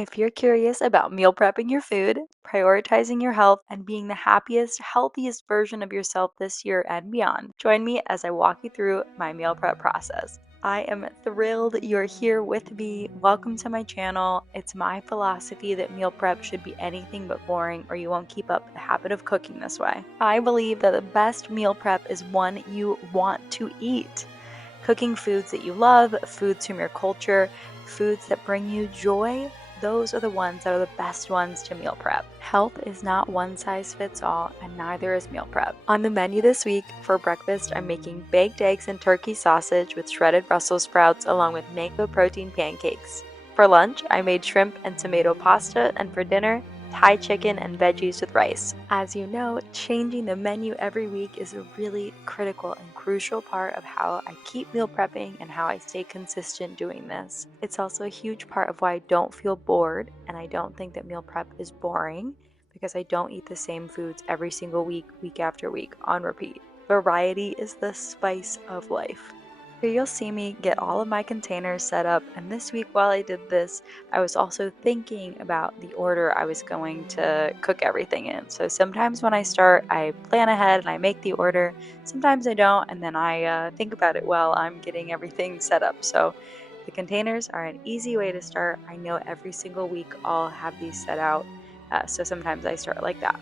If you're curious about meal prepping your food, prioritizing your health, and being the happiest, healthiest version of yourself this year and beyond, join me as I walk you through my meal prep process. I am thrilled you're here with me. Welcome to my channel. It's my philosophy that meal prep should be anything but boring or you won't keep up the habit of cooking this way. I believe that the best meal prep is one you want to eat. Cooking foods that you love, foods from your culture, foods that bring you joy, those are the ones that are the best ones to meal prep. Health is not one size fits all, and neither is meal prep. On the menu this week, for breakfast, I'm making baked eggs and turkey sausage with shredded Brussels sprouts along with mango protein pancakes. For lunch, I made shrimp and tomato pasta, and for dinner, Thai chicken and veggies with rice. As you know, changing the menu every week is a really critical and crucial part of how I keep meal prepping and how I stay consistent doing this. It's also a huge part of why I don't feel bored and I don't think that meal prep is boring because I don't eat the same foods every single week, week after week on repeat. Variety is the spice of life. Here you'll see me get all of my containers set up, and this week while I did this, I was also thinking about the order I was going to cook everything in. So sometimes when I start, I plan ahead and I make the order. Sometimes I don't, and then I think about it while I'm getting everything set up. So the containers are an easy way to start. I know every single week I'll have these set out, so sometimes I start like that.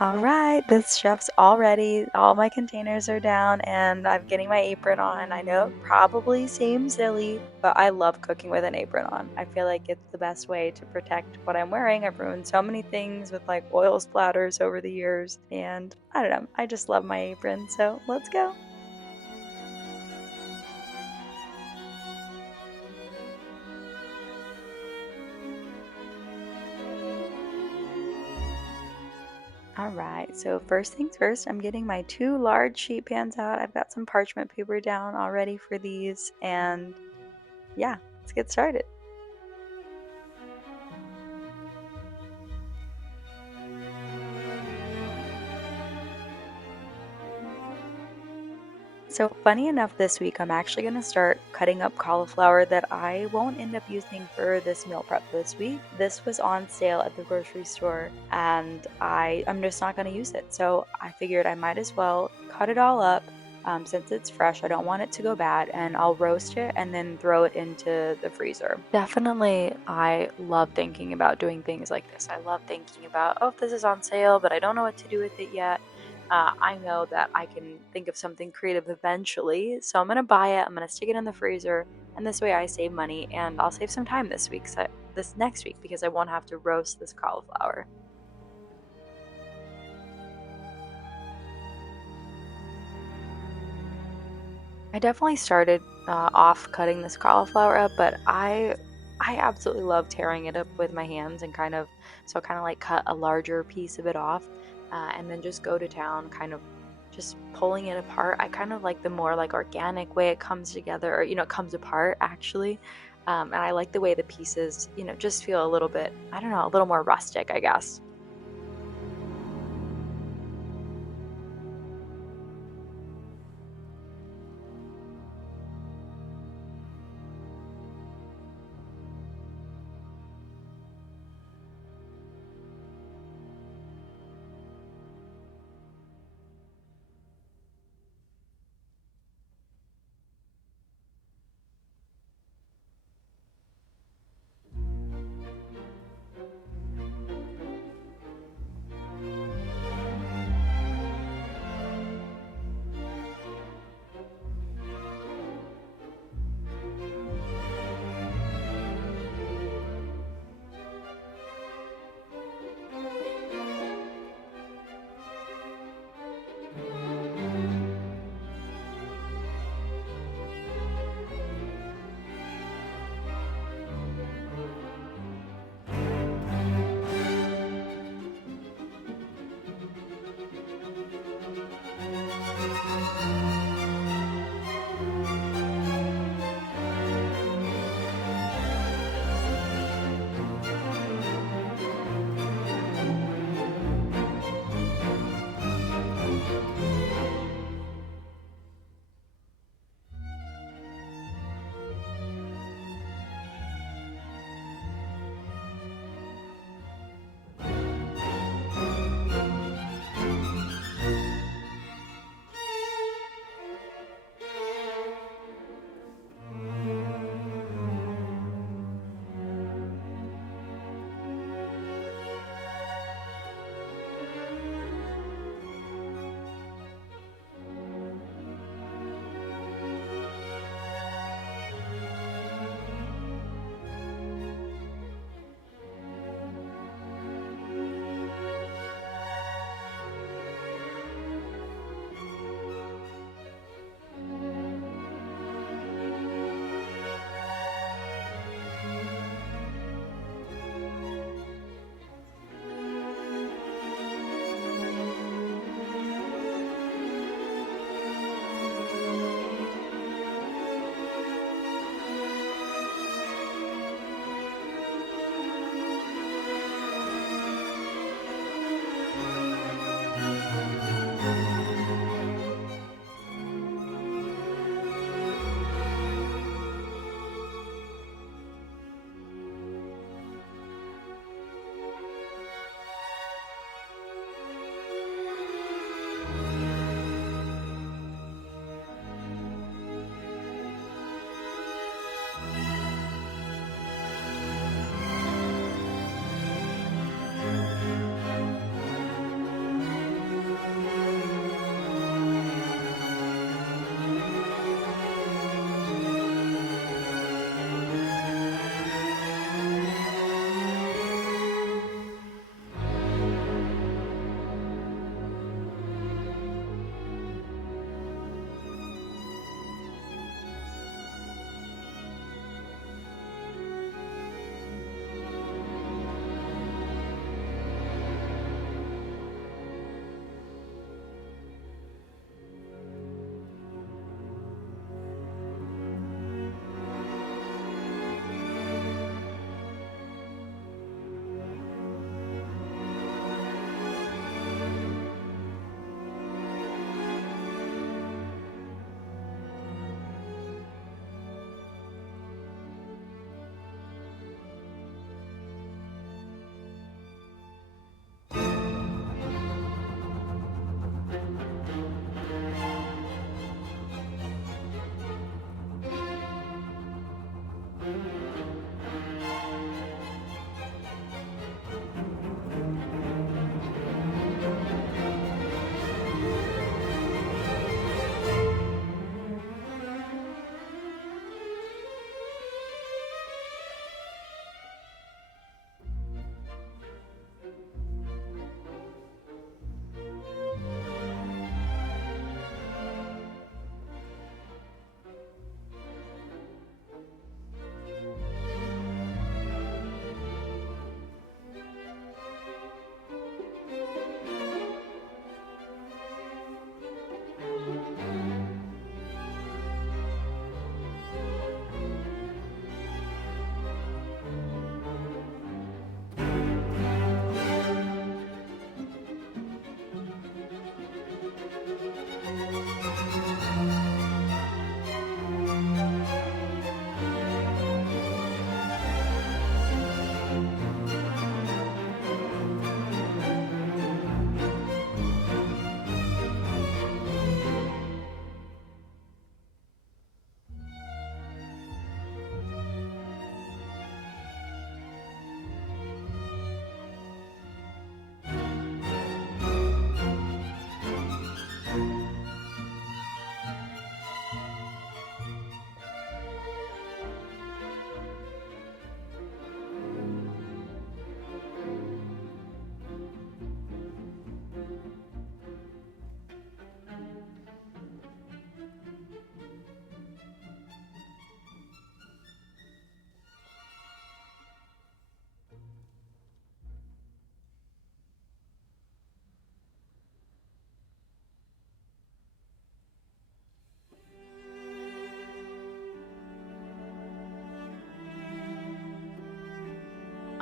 All right, this chef's all ready. All my containers are down and I'm getting my apron on. I know it probably seems silly, but I love cooking with an apron on. I feel like it's the best way to protect what I'm wearing. I've ruined so many things with like oil splatters over the years, and I don't know, I just love my apron, so let's go. All right, so first things first, I'm getting my two large sheet pans out. I've got some parchment paper down already for these, and yeah, let's get started. So funny enough, this week I'm actually going to start cutting up cauliflower that I won't end up using for this meal prep this week. This was on sale at the grocery store and I'm just not going to use it. So I figured I might as well cut it all up since it's fresh. I don't want it to go bad, and I'll roast it and then throw it into the freezer. Definitely, I love thinking about doing things like this. I love thinking about, oh, if this is on sale, but I don't know what to do with it yet. I know that I can think of something creative eventually. So I'm going to buy it, I'm going to stick it in the freezer, and this way I save money and I'll save some time this week, this next week, because I won't have to roast this cauliflower. I definitely started off cutting this cauliflower up, but I absolutely love tearing it up with my hands and kind of like cut a larger piece of it off, and then just go to town, kind of just pulling it apart. I kind of like the more like organic way it comes together, or it comes apart actually. And I like the way the pieces, just feel a little bit, I don't know, a little more rustic, I guess.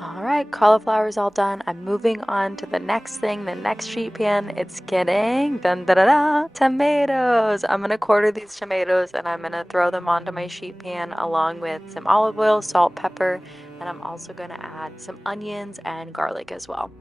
All right, cauliflower is all done. I'm moving on to the next thing, the next sheet pan. It's getting dun da da da tomatoes. I'm gonna quarter these tomatoes and I'm gonna throw them onto my sheet pan along with some olive oil, salt, pepper, and I'm also gonna add some onions and garlic as well.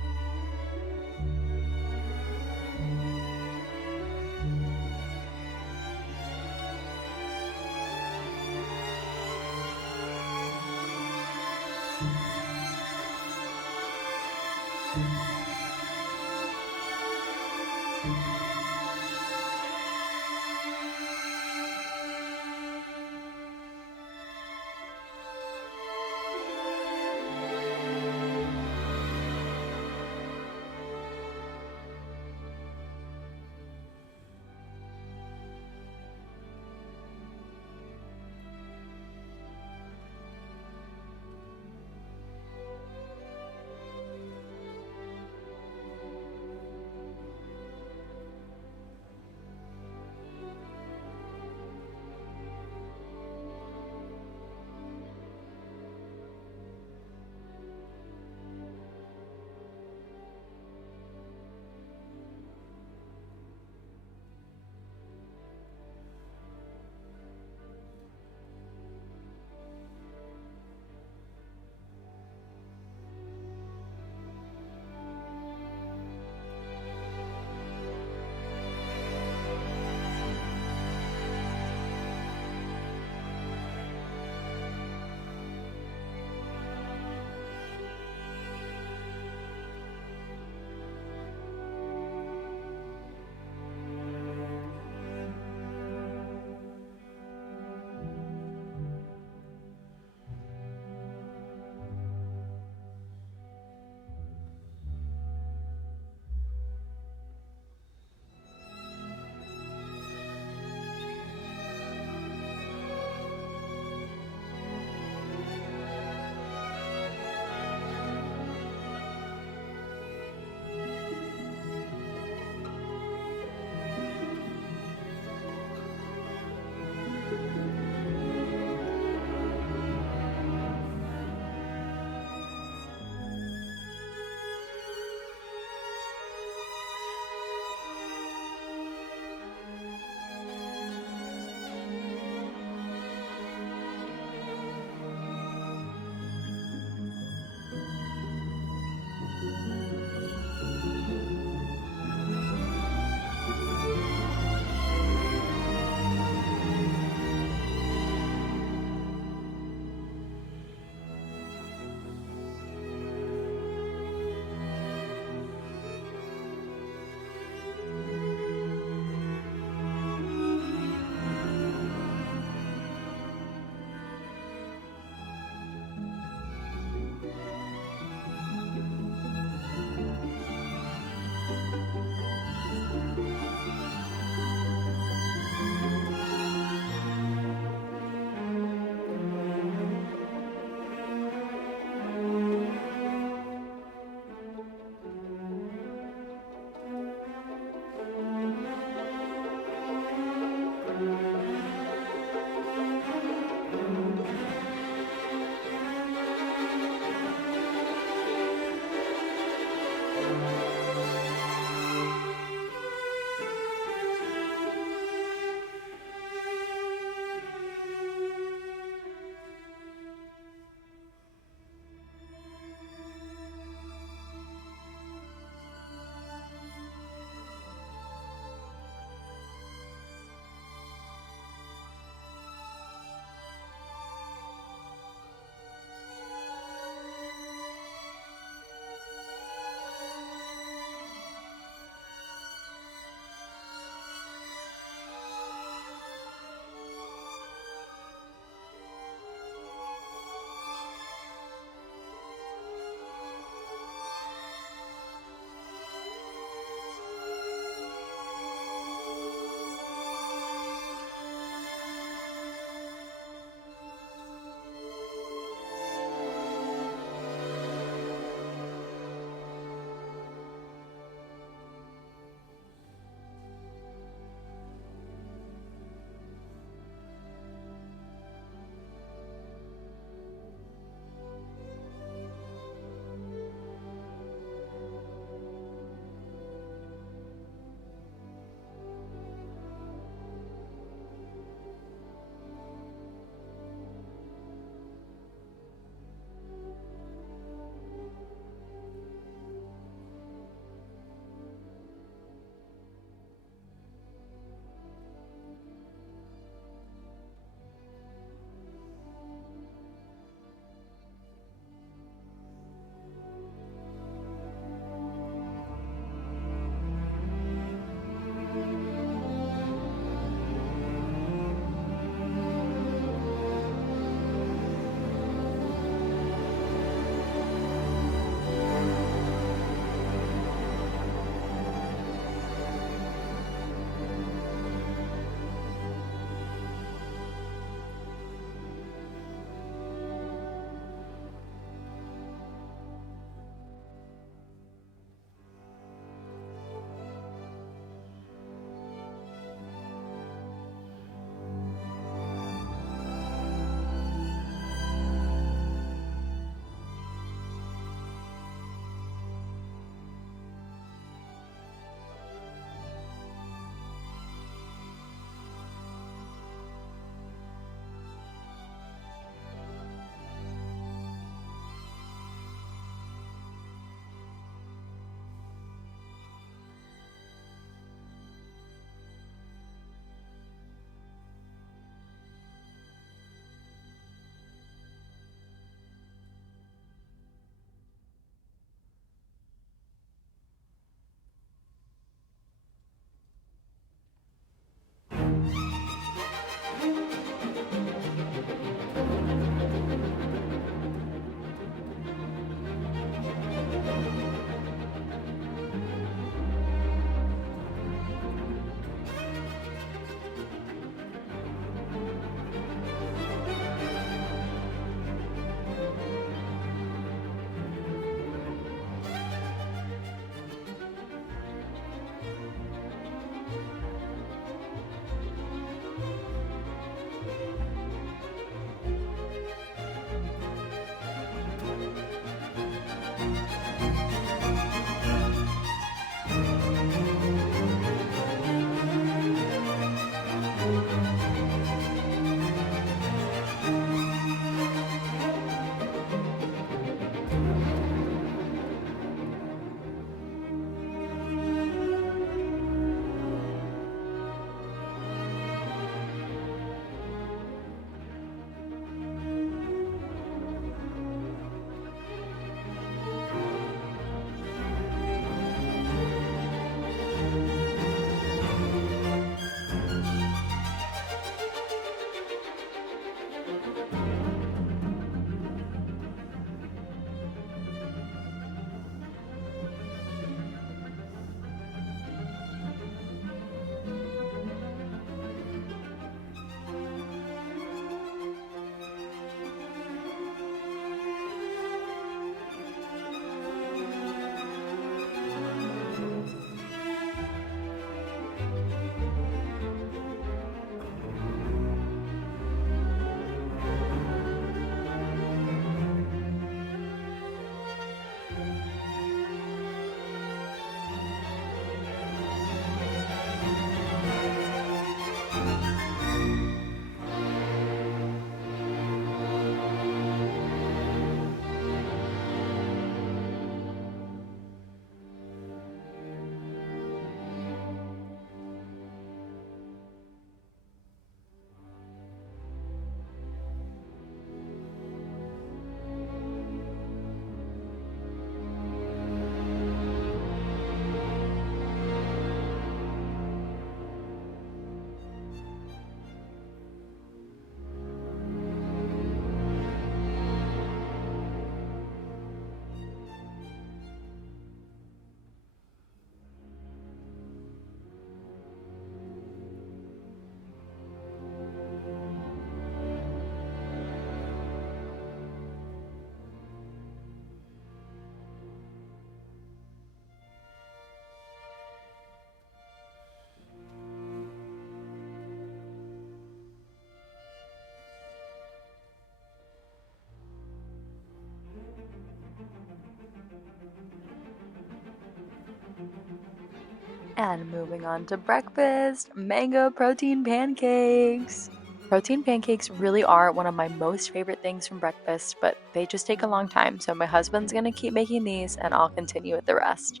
And moving on to breakfast, mango protein pancakes. Protein pancakes really are one of my most favorite things from breakfast, but they just take a long time, so my husband's gonna keep making these and I'll continue with the rest.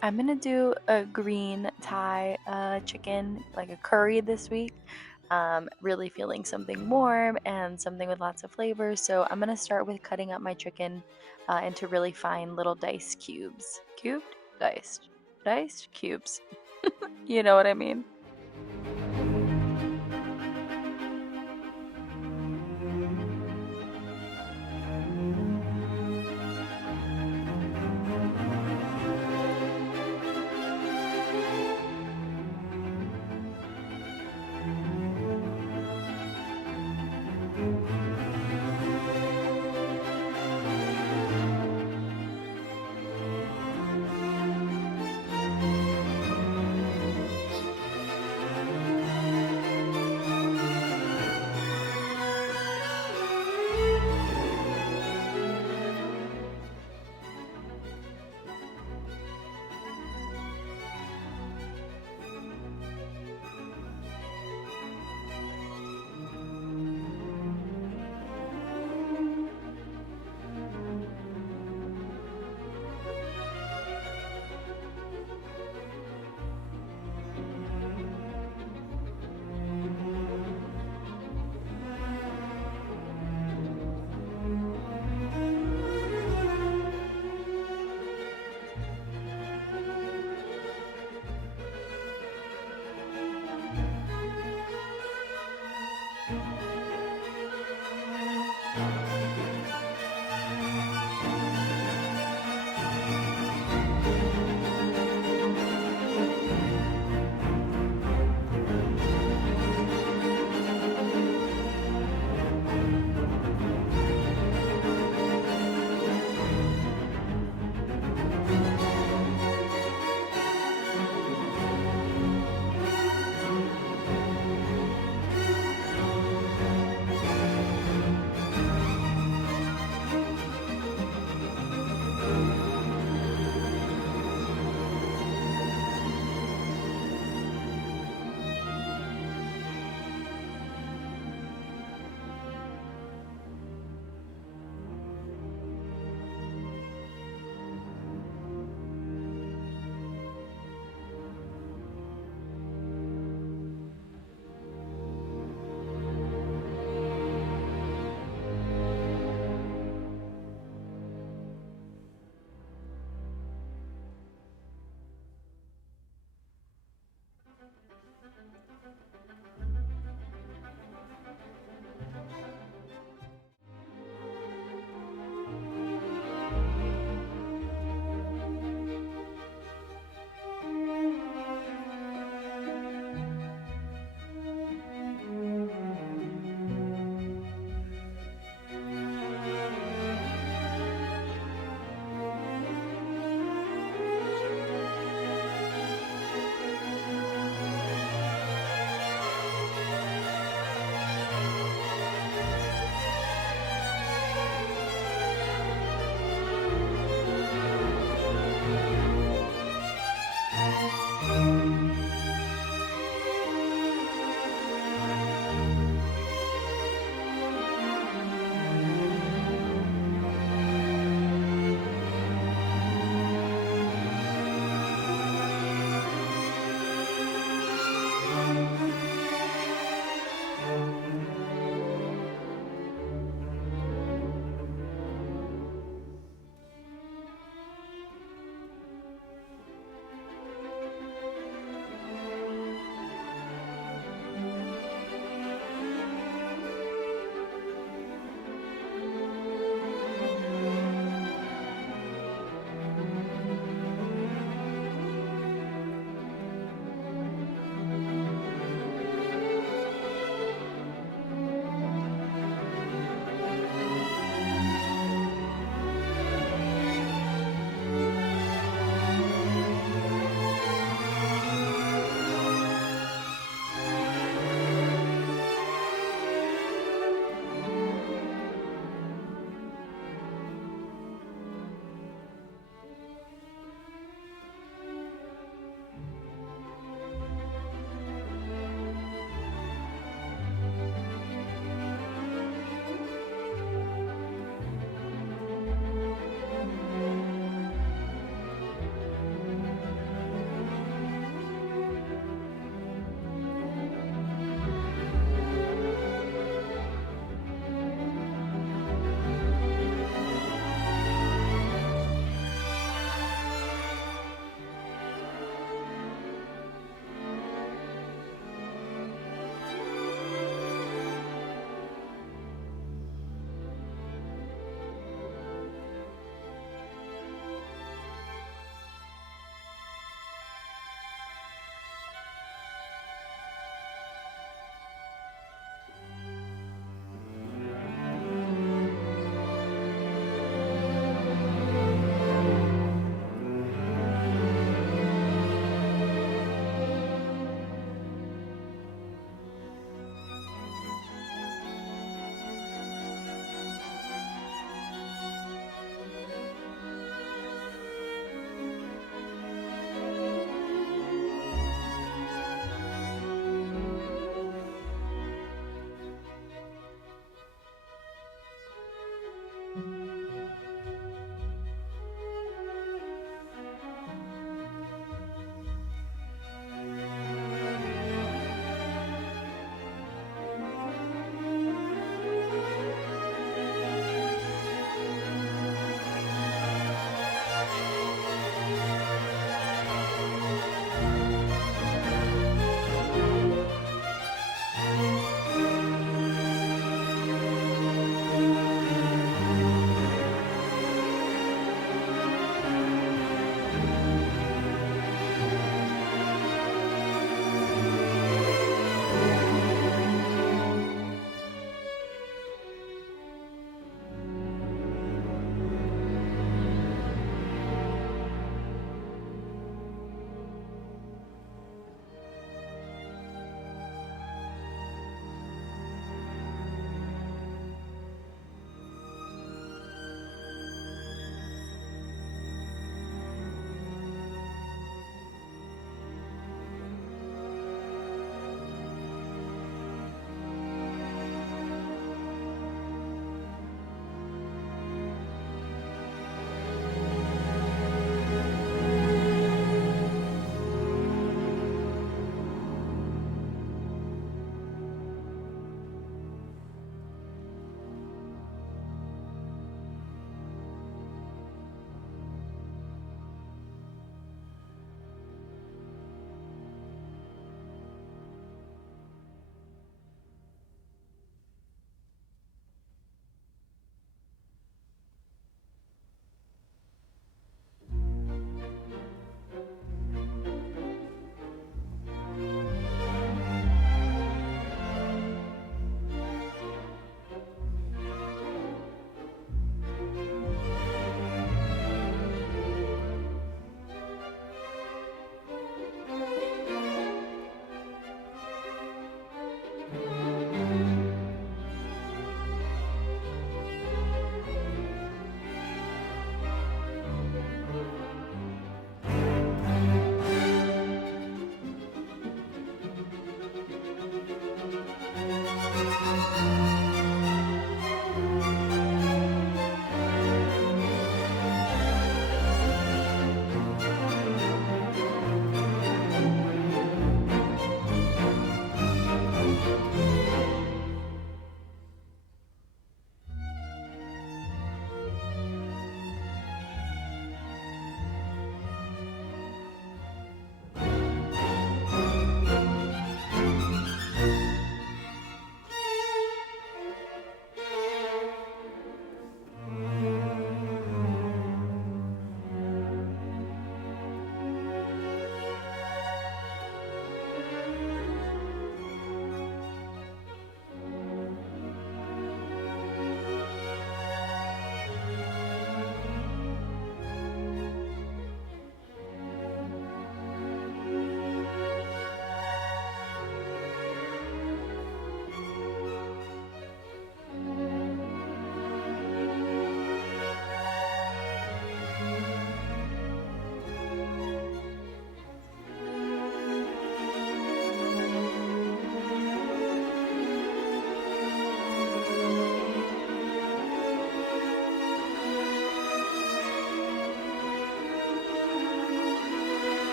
I'm gonna do a green Thai chicken, like a curry this week. Really feeling something warm and something with lots of flavor. So I'm gonna start with cutting up my chicken into really fine little dice cubes. Cubed? Diced. Diced? Cubes. You know what I mean?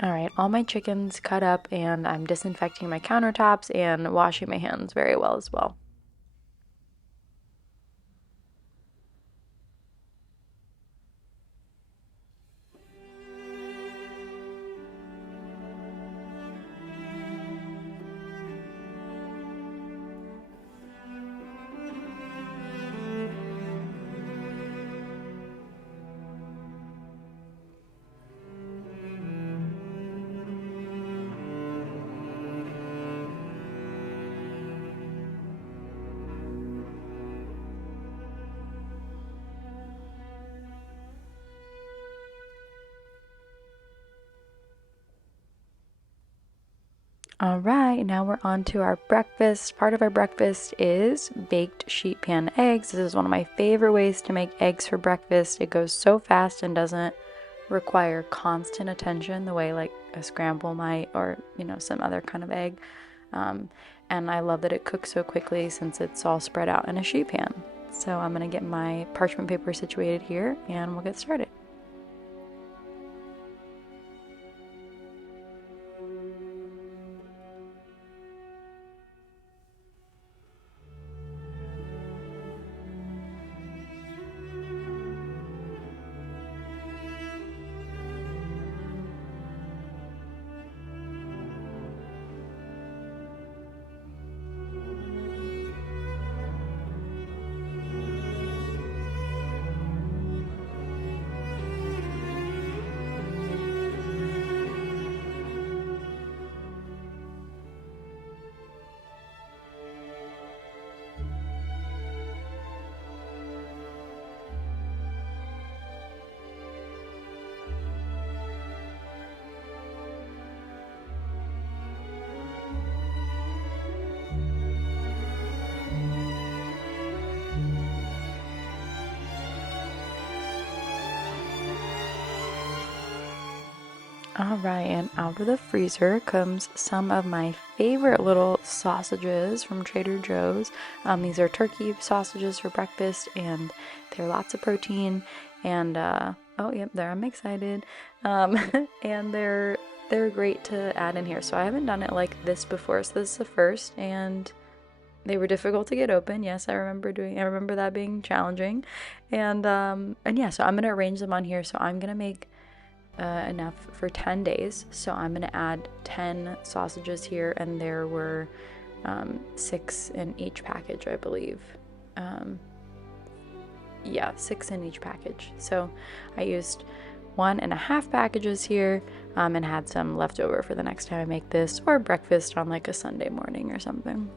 All right, all my chicken's cut up, and I'm disinfecting my countertops and washing my hands very well as well. All right, now we're on to our breakfast. Part of our breakfast is baked sheet pan eggs. This is one of my favorite ways to make eggs for breakfast. It goes so fast and doesn't require constant attention the way like a scramble might, or some other kind of egg. And I love that it cooks so quickly since it's all spread out in a sheet pan. So I'm gonna get my parchment paper situated here and we'll get started. All right, and out of the freezer comes some of my favorite little sausages from Trader Joe's. These are turkey sausages for breakfast, and they're lots of protein. And oh, yep, there I'm excited. And they're great to add in here. So I haven't done it like this before, so this is the first, and they were difficult to get open. Yes, I remember that being challenging, and yeah, so I'm gonna arrange them on here. So I'm gonna make enough for 10 days. So I'm going to add 10 sausages here, and there were 6 in each package, I believe. Yeah, 6 in each package. So I used 1.5 packages here and had some left over for the next time I make this, or breakfast on like a Sunday morning or something.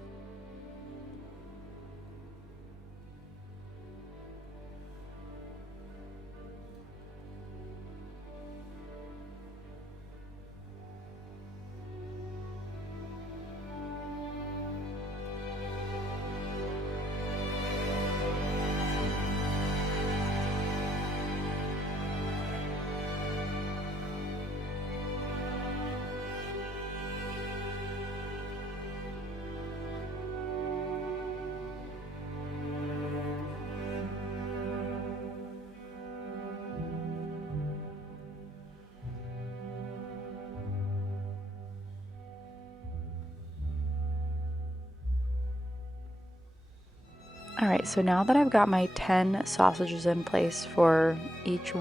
All right, so now that I've got my 10 sausages in place for each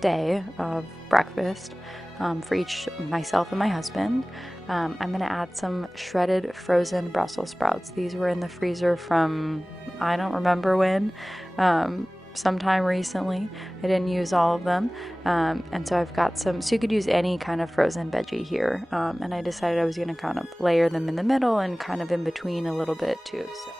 day of breakfast, for each myself and my husband, I'm gonna add some shredded frozen Brussels sprouts. These were in the freezer from, I don't remember when, sometime recently. I didn't use all of them, and so I've got some, so you could use any kind of frozen veggie here, and I decided I was gonna kind of layer them in the middle and kind of in between a little bit too. So.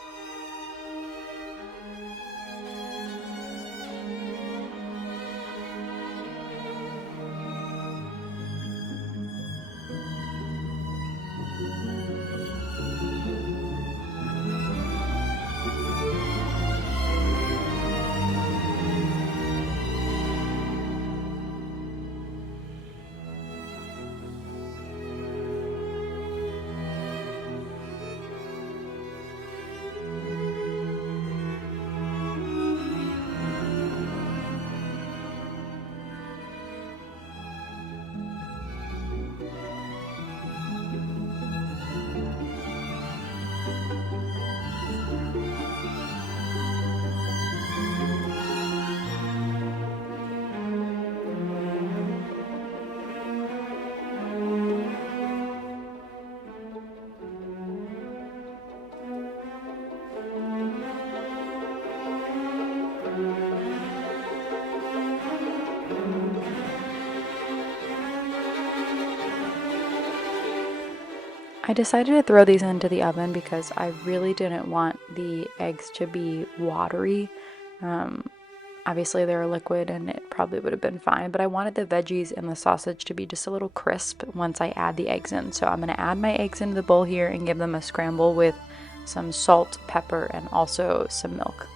I decided to throw these into the oven because I really didn't want the eggs to be watery. Um, Obviously, they're a liquid and it probably would have been fine, but I wanted the veggies and the sausage to be just a little crisp once I add the eggs in. So I'm going to add my eggs into the bowl here and give them a scramble with some salt, pepper, and also some milk.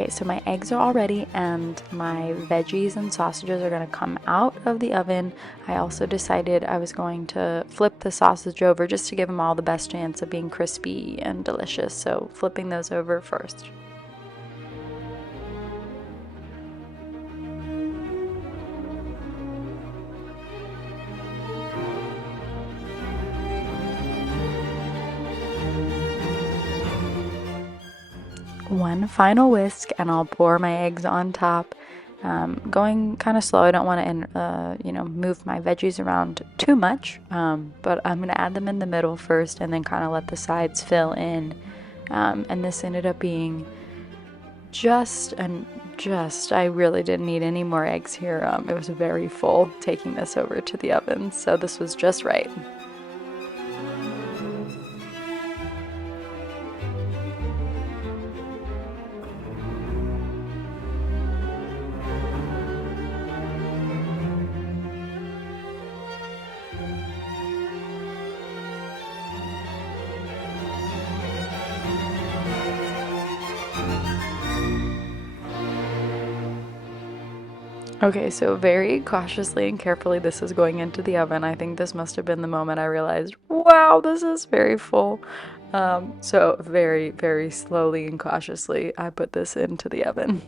Okay, so my eggs are all ready and my veggies and sausages are going to come out of the oven. I also decided I was going to flip the sausage over just to give them all the best chance of being crispy and delicious. So flipping those over first. One final whisk and I'll pour my eggs on top. Going kind of slow. I don't want to, move my veggies around too much, but I'm going to add them in the middle first and then kind of let the sides fill in. And this ended up being I really didn't need any more eggs here. It was very full taking this over to the oven, so this was just right. Okay, so very cautiously and carefully this is going into the oven. I think this must have been the moment I realized, wow, this is very full. So very, very slowly and cautiously I put this into the oven.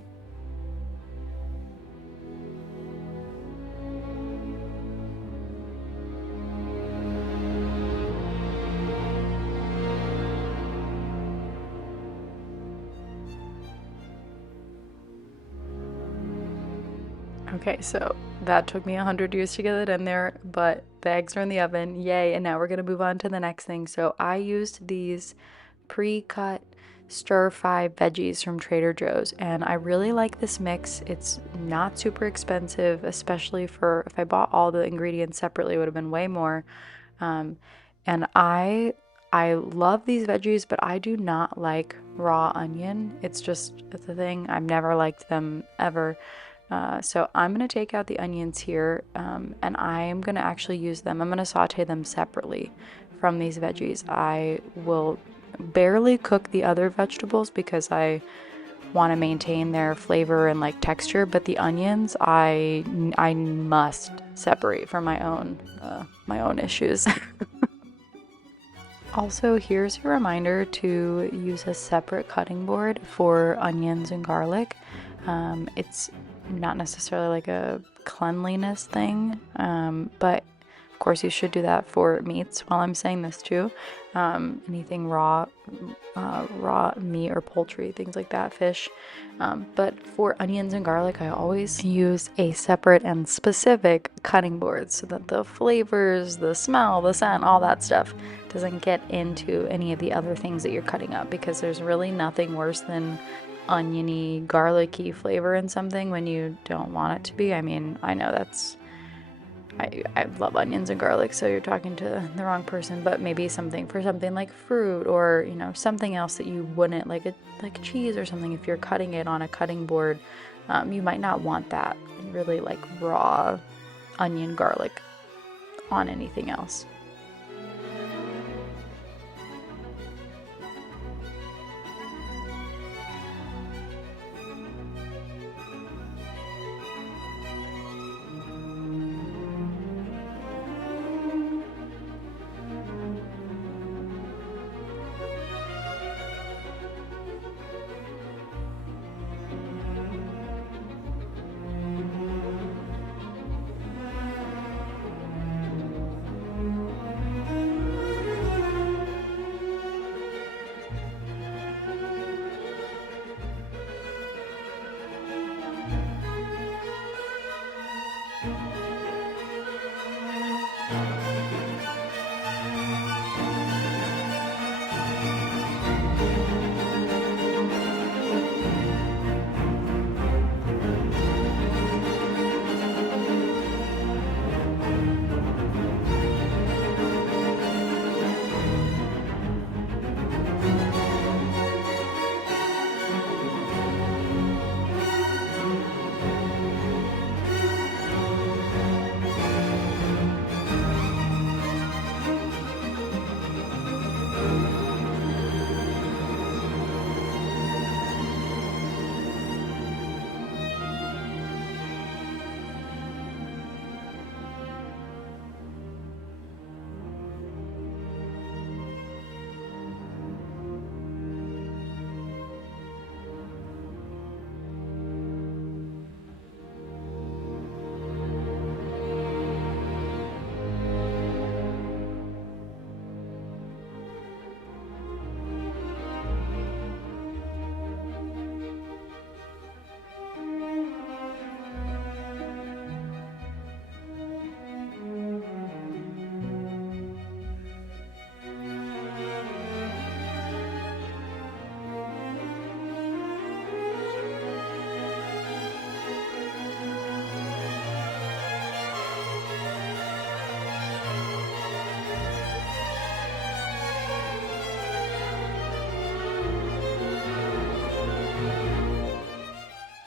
Okay, so that took me 100 years to get it in there, but the eggs are in the oven. Yay. And now we're going to move on to the next thing. So I used these pre-cut stir-fry veggies from Trader Joe's, and I really like this mix. It's not super expensive, especially for if I bought all the ingredients separately, it would have been way more. Um, and I love these veggies, but I do not like raw onion. It's a thing. I've never liked them ever. So I'm going to take out the onions here, and I'm going to actually use them. I'm going to saute them separately from these veggies. I will barely cook the other vegetables because I want to maintain their flavor and like texture, but the onions I must separate for my own issues. Also, here's a reminder to use a separate cutting board for onions and garlic. It's not necessarily like a cleanliness thing, but of course you should do that for meats while I'm saying this too. Anything raw meat or poultry, things like that, fish. But for onions and garlic, I always use a separate and specific cutting board so that the flavors, the smell, the scent, all that stuff doesn't get into any of the other things that you're cutting up, because there's really nothing worse than oniony, garlicky flavor in something when you don't want it to be. I mean, I know I love onions and garlic, so you're talking to the wrong person, but maybe something like fruit or, something else that you wouldn't like cheese or something. If you're cutting it on a cutting board, you might not want that really like raw onion garlic on anything else.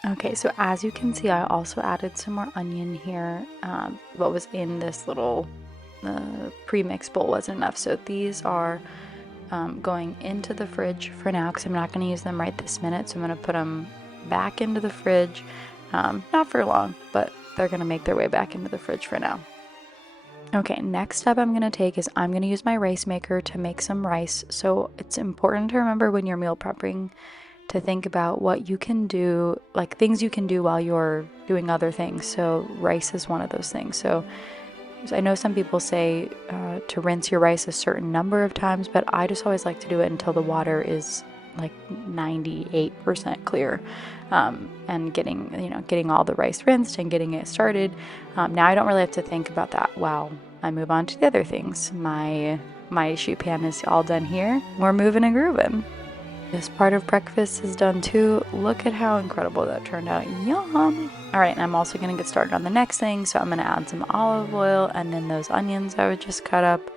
Okay, so as you can see, I also added some more onion here. What was in this little pre-mix bowl wasn't enough, so these are going into the fridge for now because I'm not going to use them right this minute. So I'm going to put them back into the fridge Not for long, but they're gonna make their way back into the fridge for now. Okay, next step I'm gonna take is I'm gonna use my rice maker to make some rice. So it's important to remember when you're meal prepping to think about what you can do, like things you can do while you're doing other things. So rice is one of those things. So I know some people say to rinse your rice a certain number of times, but I just always like to do it until the water is like 98% clear, and getting all the rice rinsed and getting it started. Now I don't really have to think about that while I move on to the other things. My sheet pan is all done here. We're moving and grooving. This part of breakfast is done too. Look at how incredible that turned out. Yum! Alright, I'm also going to get started on the next thing. So I'm going to add some olive oil and then those onions I would just cut up.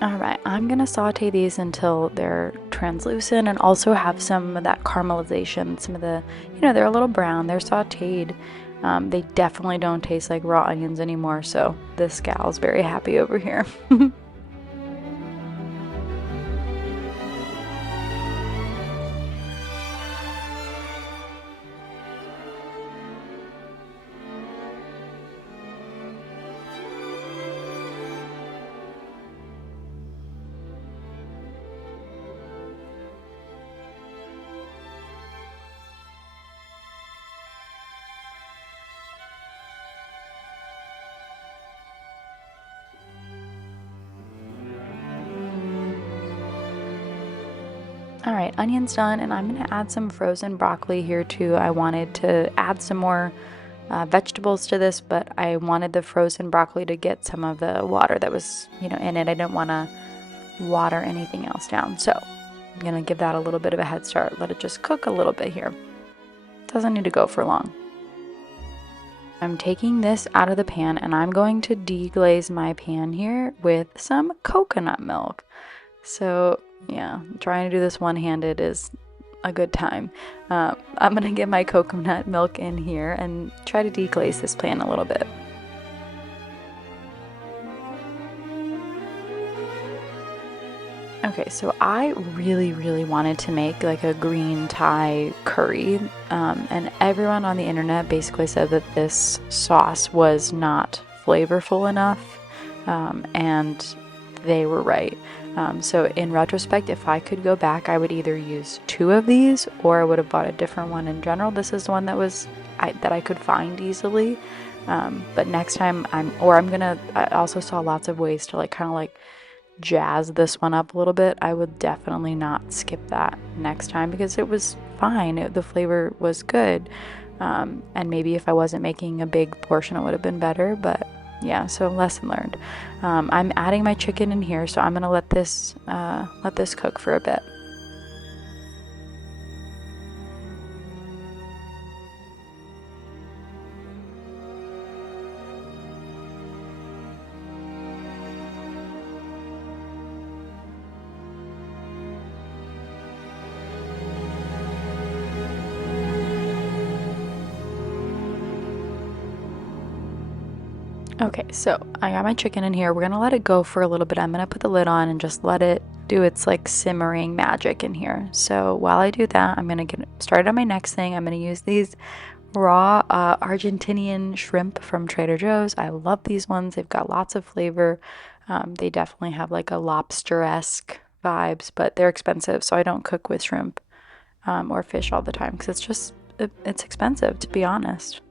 Alright, I'm going to saute these until they're translucent and also have some of that caramelization. Some of the, they're a little brown, they're sauteed. They definitely don't taste like raw onions anymore, so this gal's very happy over here. Alright, onions done, and I'm going to add some frozen broccoli here too. I wanted to add some more vegetables to this, but I wanted the frozen broccoli to get some of the water that was, in it. I didn't want to water anything else down, so I'm going to give that a little bit of a head start. Let it just cook a little bit here. Doesn't need to go for long. I'm taking this out of the pan, and I'm going to deglaze my pan here with some coconut milk. So yeah, trying to do this one-handed is a good time. I'm gonna get my coconut milk in here and try to deglaze this pan a little bit. Okay, so I really wanted to make like a green Thai curry, and everyone on the internet basically said that this sauce was not flavorful enough, and they were right. So in retrospect, if I could go back, I would either use 2 of these or I would have bought a different one in general. This is the one that I could find easily. But next time I also saw lots of ways to kind of jazz this one up a little bit. I would definitely not skip that next time because it was fine. The flavor was good. And maybe if I wasn't making a big portion, it would have been better, but yeah, so lesson learned. I'm adding my chicken in here, so I'm gonna let this cook for a bit. Okay, so I got my chicken in here. We're gonna let it go for a little bit. I'm gonna put the lid on and just let it do its simmering magic in here. So while I do that, I'm gonna get started on my next thing. I'm gonna use these raw Argentinian shrimp from Trader Joe's. I love these ones. They've got lots of flavor. They definitely have a lobster-esque vibes, but they're expensive, so I don't cook with shrimp or fish all the time because it's expensive, to be honest.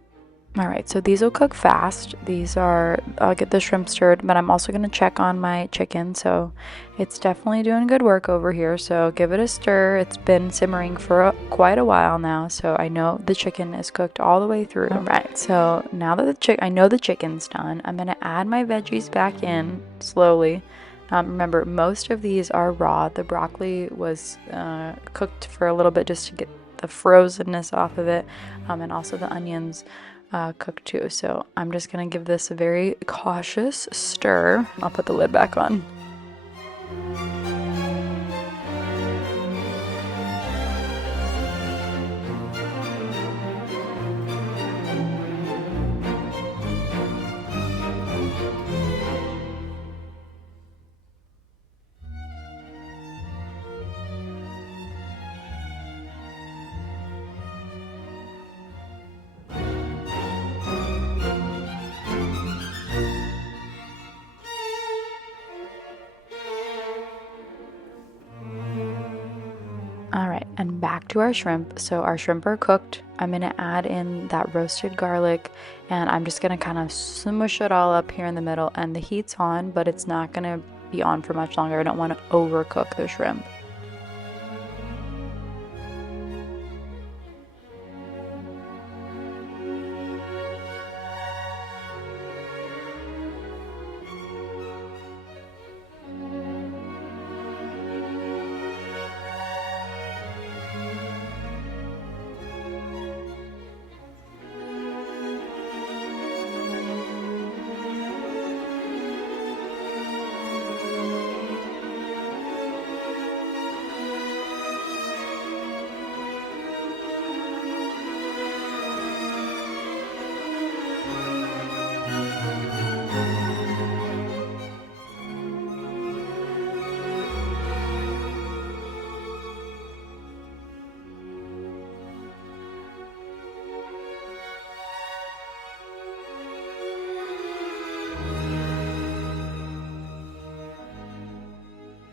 Alright, so these will cook fast. I'll get the shrimp stirred, but I'm also going to check on my chicken, so it's definitely doing good work over here, so give it a stir. It's been simmering for quite a while now, so I know the chicken is cooked all the way through. Alright, so now that I know the chicken's done, I'm going to add my veggies back in slowly. Remember, most of these are raw. The broccoli was cooked for a little bit just to get the frozenness off of it, and also the onions cooked too. So I'm just gonna give this a very cautious stir. I'll put the lid back on. back to our shrimp. So our shrimp are cooked. I'm gonna add in that roasted garlic, and I'm just gonna kind of smush it all up here in the middle, and the heat's on, but it's not gonna be on for much longer. I don't want to overcook the shrimp.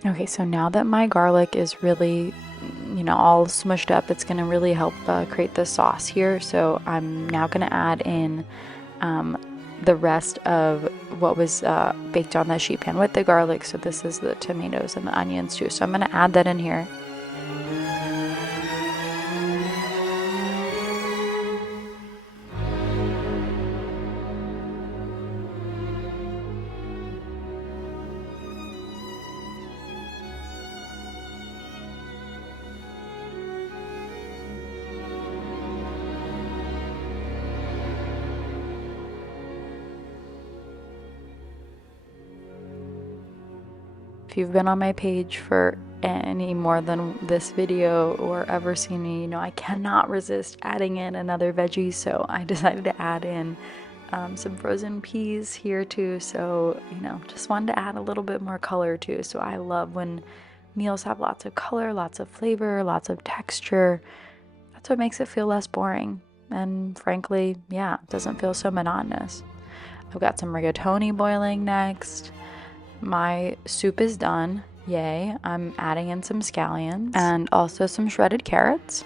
Okay, so now that my garlic is really, all smushed up, it's going to really help create the sauce here. So I'm now going to add in the rest of what was baked on the sheet pan with the garlic. So this is the tomatoes and the onions too. So I'm going to add that in here. If you've been on my page for any more than this video or ever seen me, you know I cannot resist adding in another veggie, so I decided to add in some frozen peas here too. So, just wanted to add a little bit more color too. So I love when meals have lots of color, lots of flavor, lots of texture. That's what makes it feel less boring. And frankly, yeah, it doesn't feel so monotonous. I've got some rigatoni boiling next. My soup is done, yay. I'm adding in some scallions and also some shredded carrots.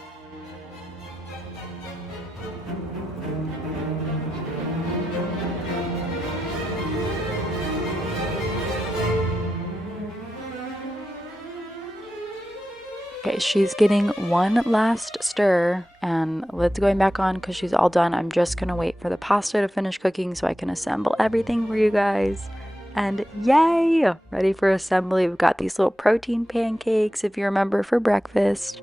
Okay, she's getting one last stir, and lid's going back on because she's all done. I'm just gonna wait for the pasta to finish cooking so I can assemble everything for you guys. And yay! Ready for assembly. We've got these little protein pancakes, if you remember, for breakfast.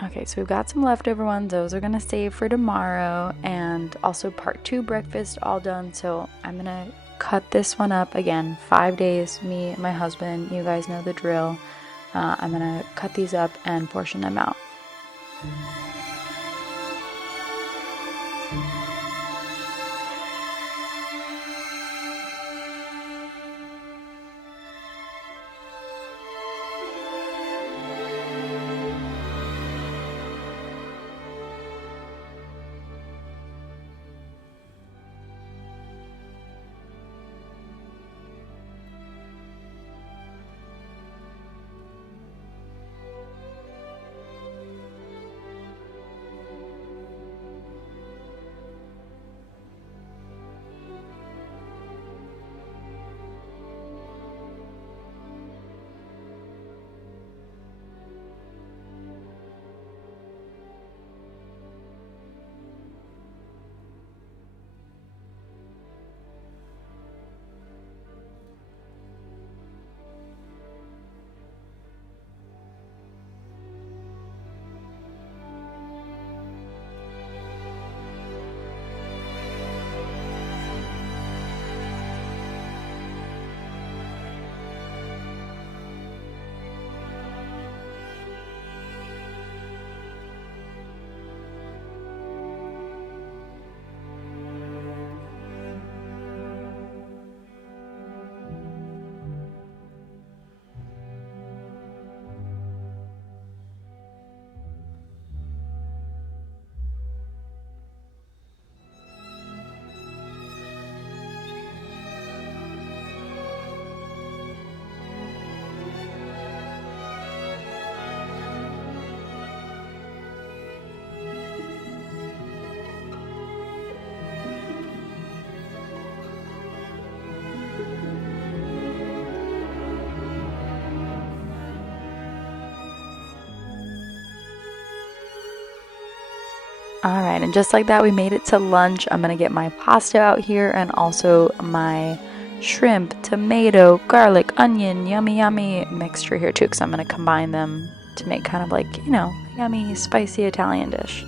Okay, so we've got some leftover ones. Those are gonna save for tomorrow, and also part 2 breakfast all done. So I'm gonna cut this one up again. 5 days, me and my husband. You guys know the drill. I'm gonna cut these up and portion them out. All right, and just like that, we made it to lunch. I'm gonna get my pasta out here and also my shrimp, tomato, garlic, onion, yummy, yummy mixture here too, because I'm gonna combine them to make kind of like, yummy, spicy Italian dish.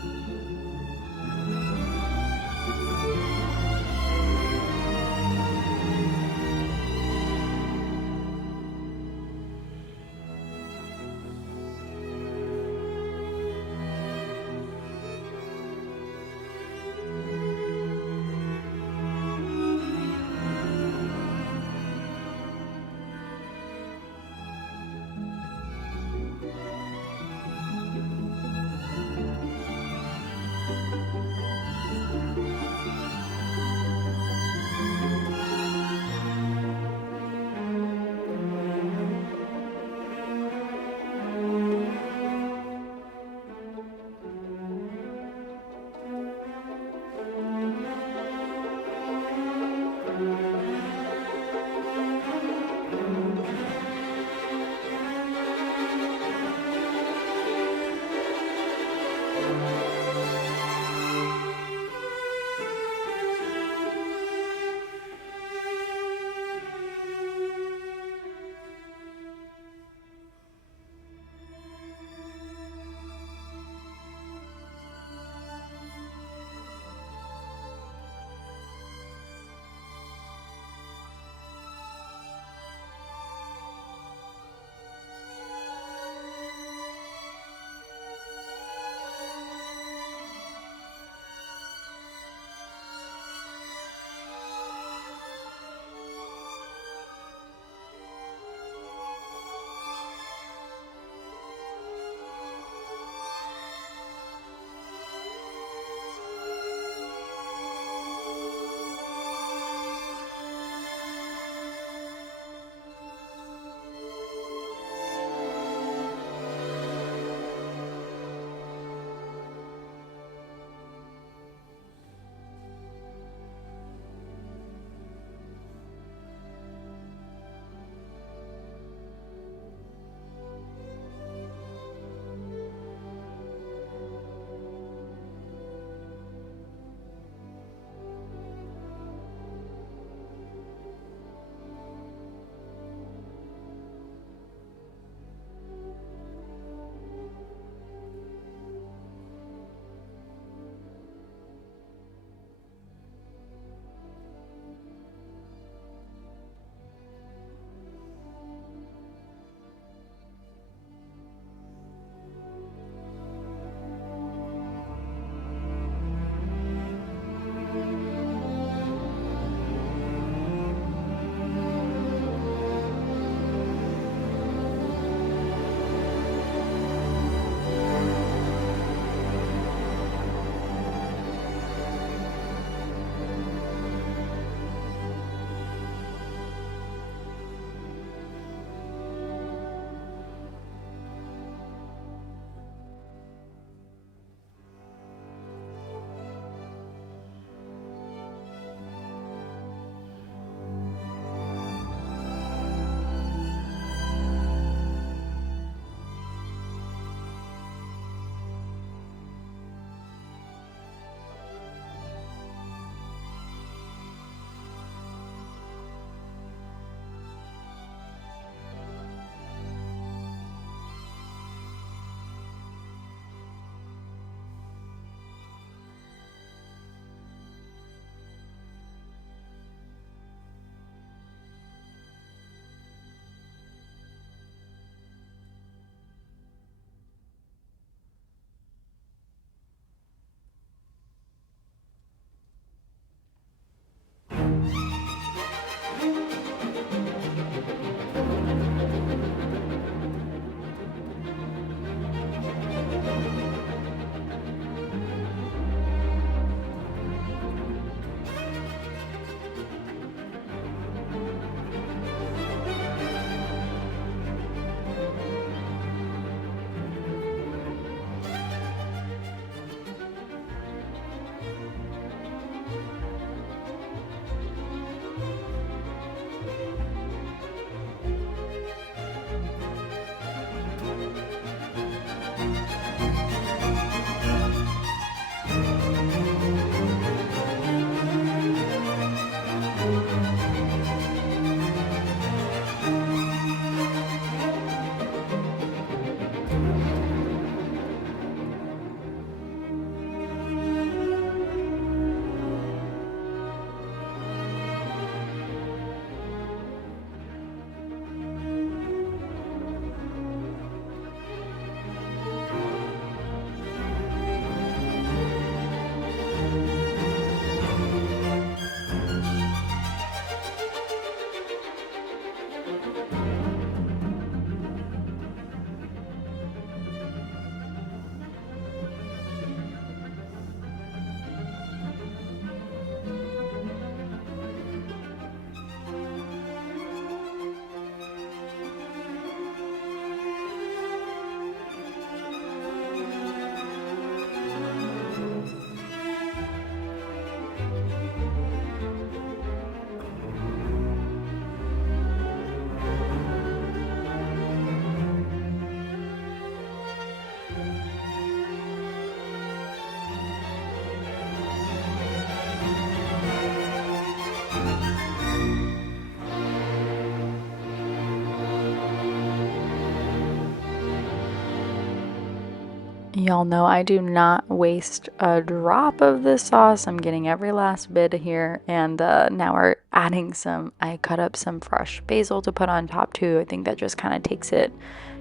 Y'all know I do not waste a drop of this sauce. I'm getting every last bit here. And now we're adding I cut up some fresh basil to put on top too. I think that just kind of takes it,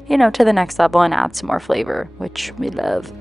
to the next level and adds some more flavor, which we love.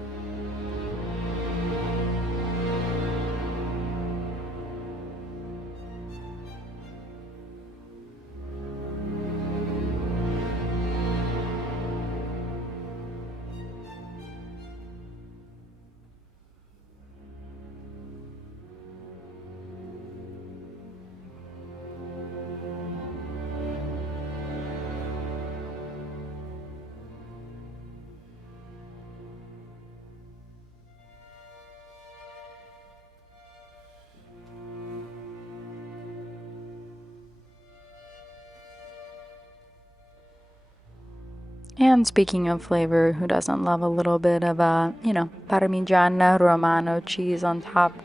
And speaking of flavor, who doesn't love a little bit of Parmigiana Romano cheese on top?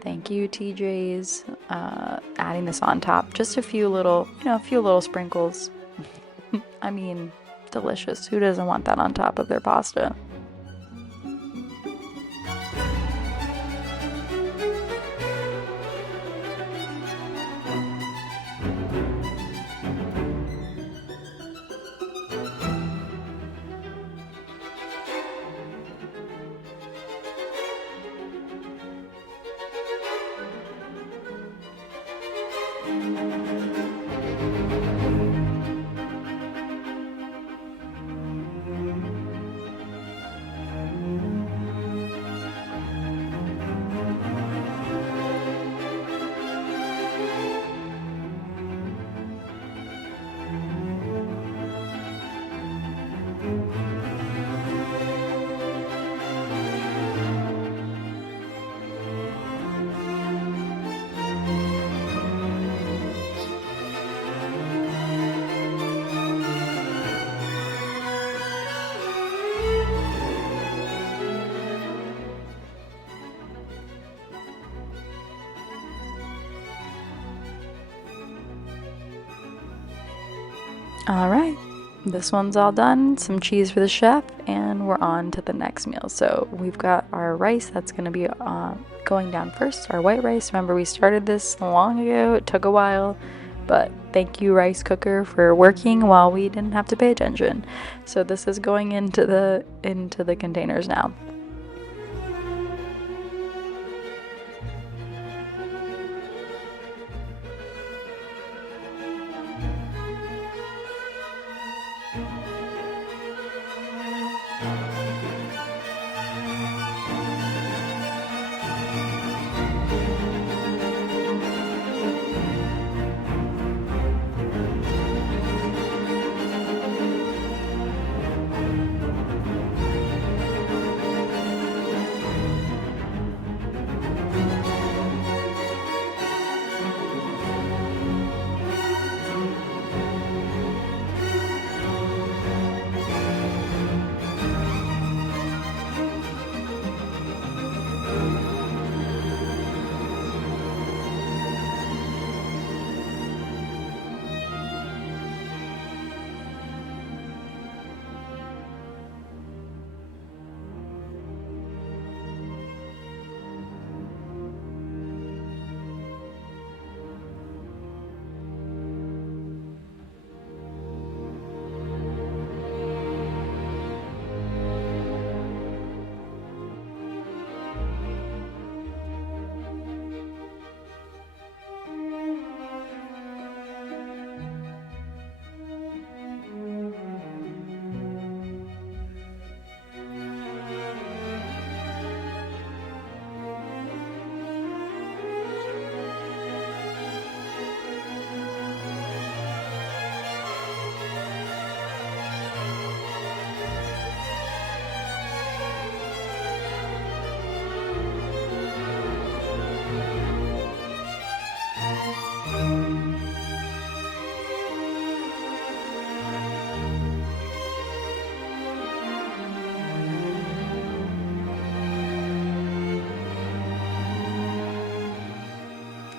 Thank you, TJ's. Adding this on top, just a few little sprinkles. I mean, delicious. Who doesn't want that on top of their pasta? All right, this one's all done. Some cheese for the chef, and we're on to the next meal. So we've got our rice that's going to be going down first, our white rice. Remember, we started this long ago. It took a while, but thank you, rice cooker, for working while we didn't have to pay attention. So this is going into the containers now.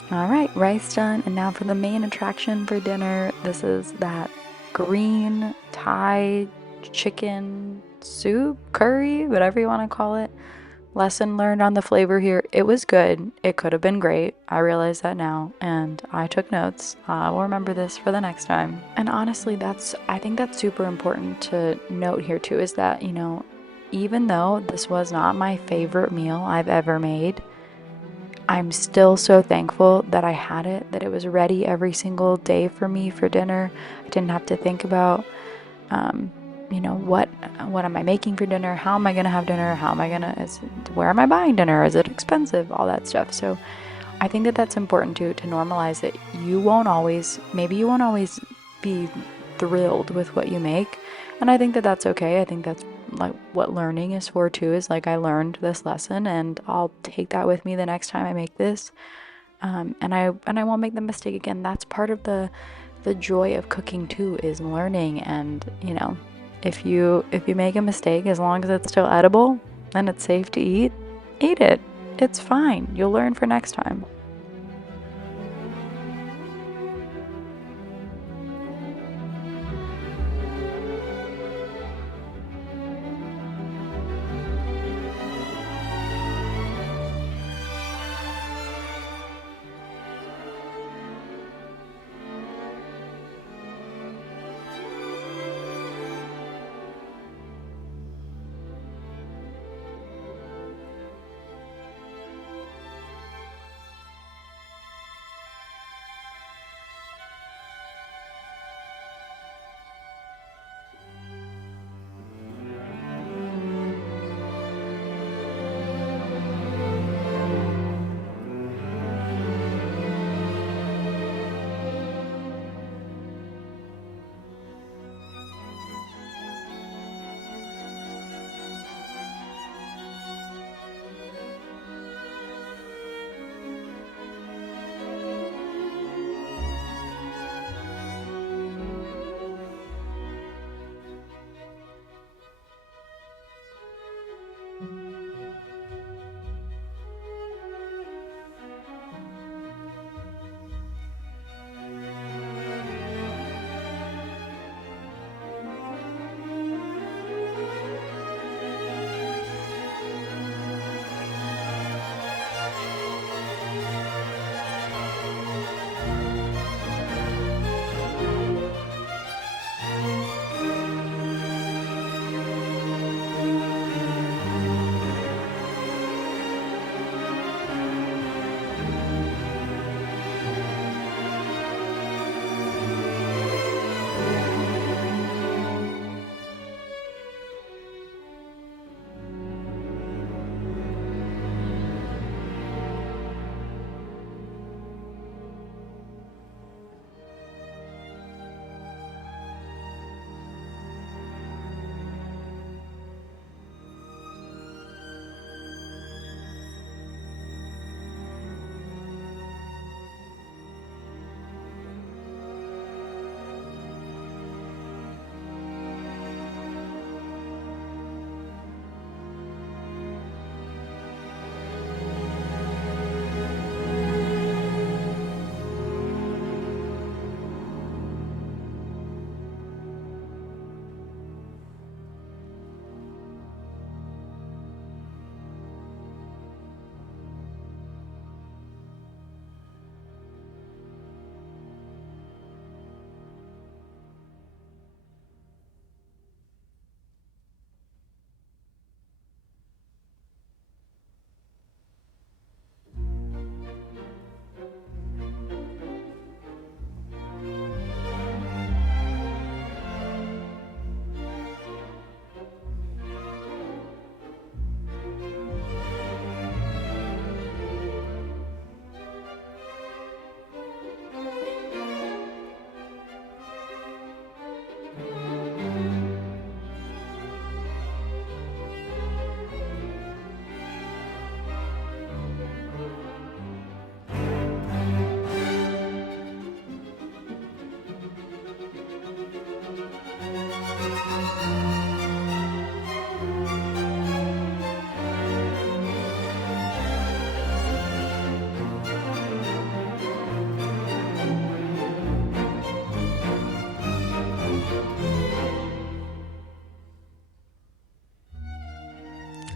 All right, rice done, and now for the main attraction for dinner. This is that green Thai chicken soup, curry, whatever you want to call it. Lesson learned on the flavor here. It was good. It could have been great. I realize that now, and I took notes. I will remember this for the next time. And honestly, I think that's super important to note here too, is that, even though this was not my favorite meal I've ever made, I'm still so thankful that I had it, that it was ready every single day for me for dinner. I didn't have to think about, what am I making for dinner? How am I gonna have dinner? Where am I buying dinner? Is it expensive? All that stuff. So I think that that's important to normalize that maybe you won't always be thrilled with what you make. And I think that that's okay. I think that's like what learning is for too, is like I learned this lesson and I'll take that with me the next time I make this. And I won't make the mistake again. That's part of the joy of cooking too, is learning. And if you make a mistake, as long as it's still edible and it's safe to eat it. It's fine. You'll learn for next time.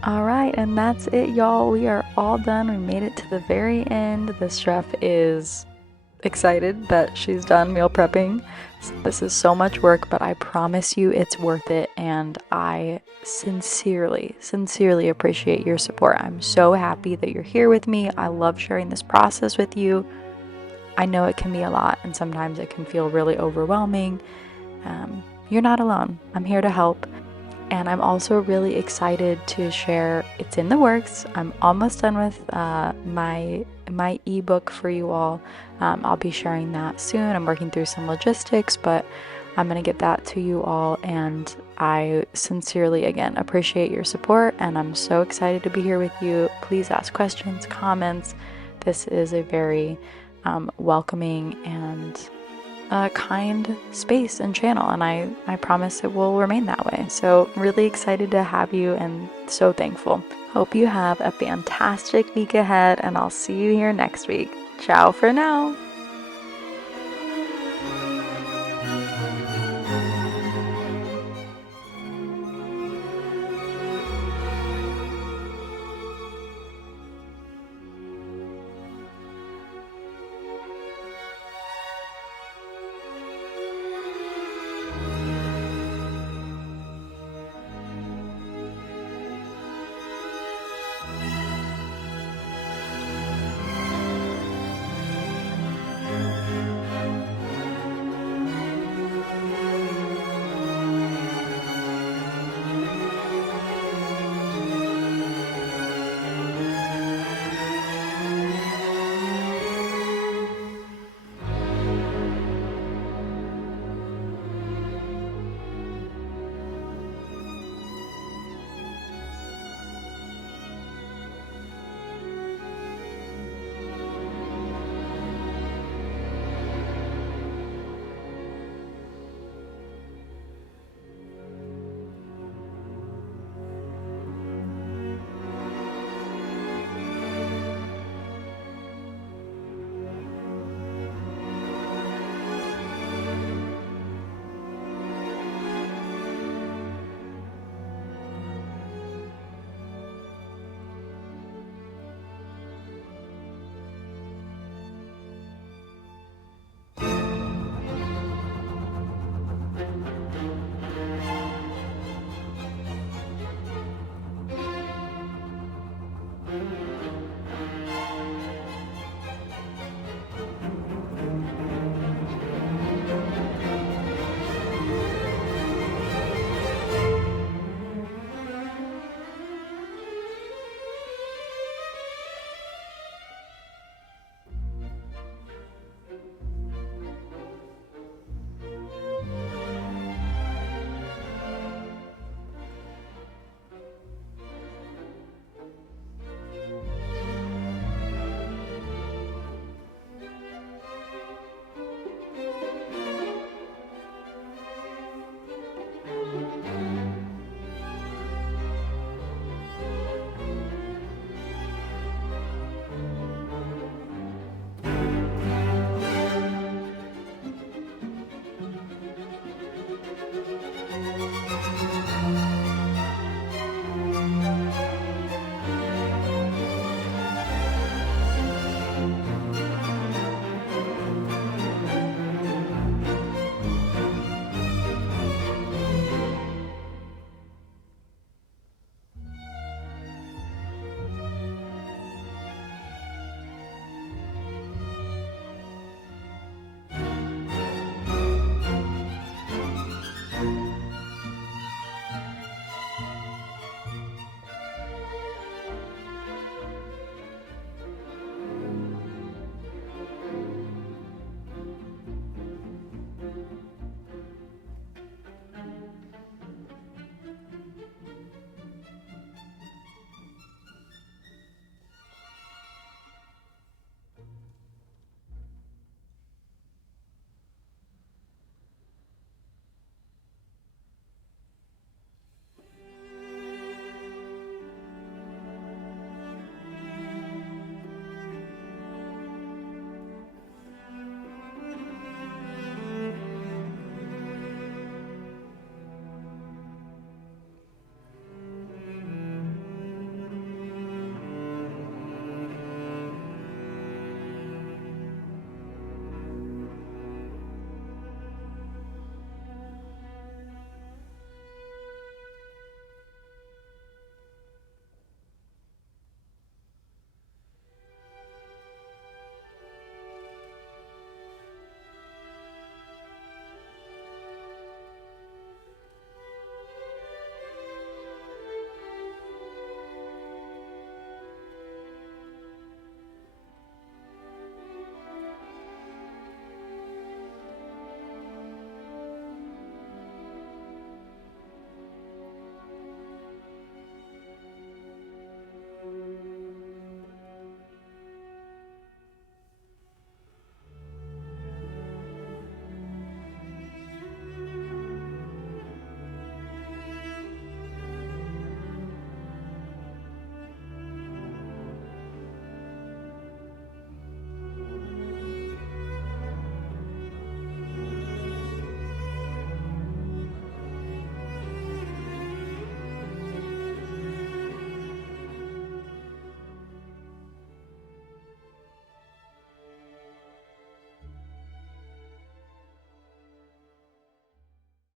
All right, and that's it, y'all. We are all done. We made it to the very end. This chef is excited that she's done meal prepping. This is so much work, but I promise you it's worth it, and I sincerely, sincerely appreciate your support. I'm so happy that you're here with me. I love sharing this process with you. I know it can be a lot, and sometimes it can feel really overwhelming. You're not alone. I'm here to help. And I'm also really excited to share, it's in the works. I'm almost done with my ebook for you all. I'll be sharing that soon. I'm working through some logistics, but I'm going to get that to you all. And I sincerely, again, appreciate your support. And I'm so excited to be here with you. Please ask questions, comments. This is a very welcoming and kind space and channel, and I promise it will remain that way. So really excited to have you and so thankful. Hope you have a fantastic week ahead, and I'll see you here next week. Ciao for now.